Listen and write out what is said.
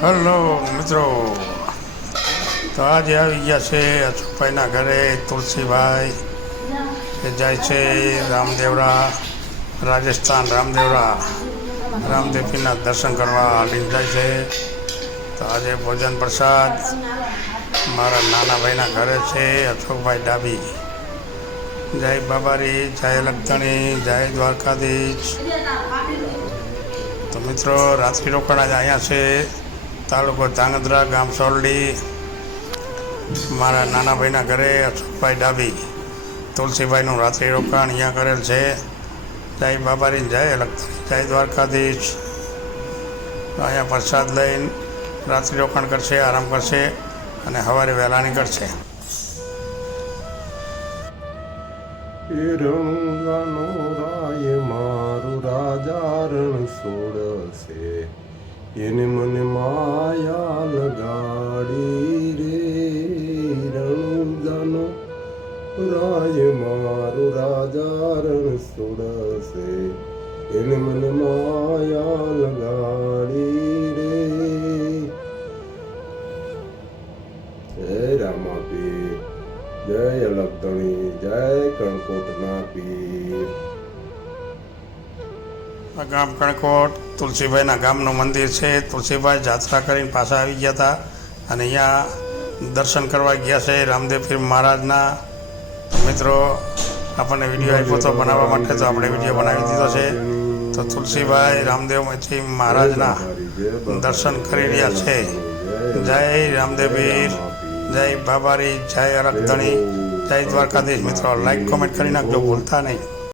Hello, મિત્રો. તો આજે આવી ગયા છે અશોકભાઈના ઘરે તુલસીભાઈ, એ જાય છે રામદેવરા રાજસ્થાન રામદેવરા રામદેવજીના દર્શન કરવા હાલીને જાય છે. તો આજે ભોજન પ્રસાદ મારા નાના ભાઈના ઘરે છે અશોકભાઈ ડાબી. જય બાબારી, જય લખતણી જય દ્વારકાધીશ. તો મિત્રો, રાત્રિ રોકાણ આજે અહીંયા છે. તાલુકો ધાંગધ્રા ગામ સોરડી. મારા નાના ભાઈના ઘરે અશોકભાઈ ડાબી, તુલસીભાઈનું રાત્રિ રોકાણ અહીંયા કરેલ છે. જય બાબારી, જય લખતણી જય દ્વારકાધીશ. અહીંયા પ્રસાદ લઈને રાત્રિ રોકાણ કરશે, આરામ કરશે અને સવારે વહેલા નીકળશે. એ રાય મારું રાજા રણ સોડશે. એને મને માયા લગાડી રે, રણુદાનો રાય મારું રાજા રણ સોડશે. એને મને માયા લગાડી રે. જય રામાપીર, જય અલગધણી જય કણકોટના પી ગામ કણકોટ તુલસીભાઈના ગામનું મંદિર છે. તુલસીભાઈ જાત્રા કરીને પાછા આવી ગયા હતા અને અહીંયા દર્શન કરવા ગયા છે રામદેવ પીર મહારાજના. મિત્રો, આપણને વીડિયો આપ્યો તો બનાવવા માટે તો આપણે વીડિયો બનાવી દીધો છે. તો તુલસીભાઈ રામદેવજી મહારાજના દર્શન કરી રહ્યા છે. જય રામદેવ પીર, જય બાબારી, જય અરખધણી જય દ્વારકાધીશ. મિત્રો લાઈક કોમેન્ટ કરી નાખજો, ભૂલતા નહીં.